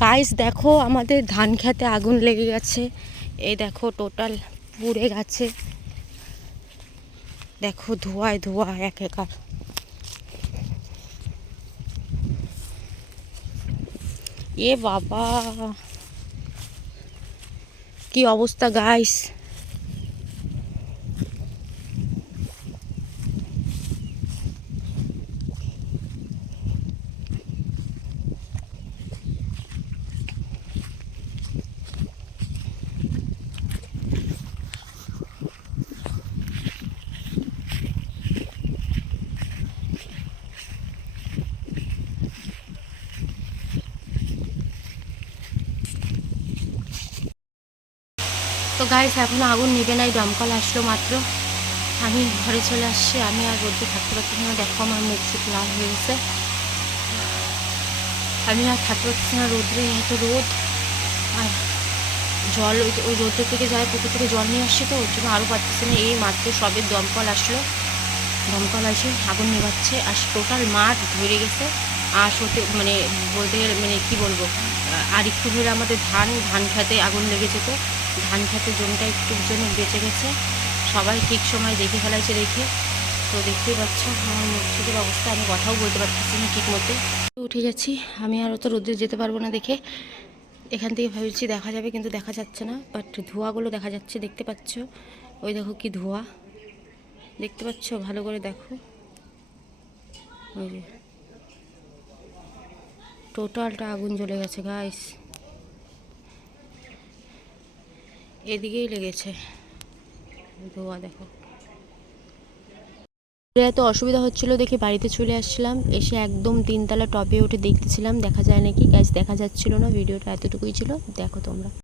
Guys দেখো আমাদের ধান খেতে আগুন লেগে গেছে। এই দেখো টোটাল পুড়ে গেছে। দেখো ধোয়ায় ধোয়া এক একার এ বাবা, কি অবস্থা গাইস তো গাইস এখনও আগুন নিবে নাই, দমকল আসলো মাত্র। আমি ঘরে চলে আসছি, আমি আর রোদে থাকতে পারছি না, দেখো আমার মুখ চুখ লাল হয়ে গেছে। আমি আর থাকতে পারছি না, রোদ্রে এত রোদ। আর জল ওই ওই রোদের থেকে যায়, পুকুর থেকে জল নিয়ে আসছি তো, ওর জন্য আরও পারতেছি না। এই মাত্র সবে দমকল আসলো। দমকল আসে আগুন নেভাচ্ছে, আর টোটাল মাঠ ধরে গেছে। আর হতে মানে বলতে গেলে মানে কী বলব? আর একটু ধরে আমাদের ধান ধান খেতে আগুন লেগে যেত ধান খেতে জমিটা একটুর জন্য বেঁচে গেছে। সবাই ঠিক সময় দেখে ফেলাইছে দেখে। তো দেখতেই পাচ্ছ, আমার মুখ চোখের অবস্থা, আমি কথাও বলতে পারতেছি না ঠিক মতো উঠে যাচ্ছি, আমি আর তো রোদে যেতে পারব না দেখে। এখান থেকে ভাবছি দেখা যাবে, কিন্তু দেখা যাচ্ছে না। বাট ধোঁয়াগুলো দেখা যাচ্ছে, দেখতে পাচ্ছ। ওই দেখো কি ধোঁয়া। দেখতে পাচ্ছ, ভালো করে দেখো। ওই যে। টোটালটা আগুন জ্বলে গেছে গাইস এদিকেই লেগেছে। ধোয়া, দেখো। এত অসুবিধা হচ্ছিল দেখে বাড়িতে চলে আসছিলাম। এসে একদম তিনতলা টপে উঠে দেখতেছিলাম। দেখা যায় নাকি? গ্যাস দেখা যাচ্ছিল না। ভিডিওটা এতটুকুই ছিল। দেখো তোমরা।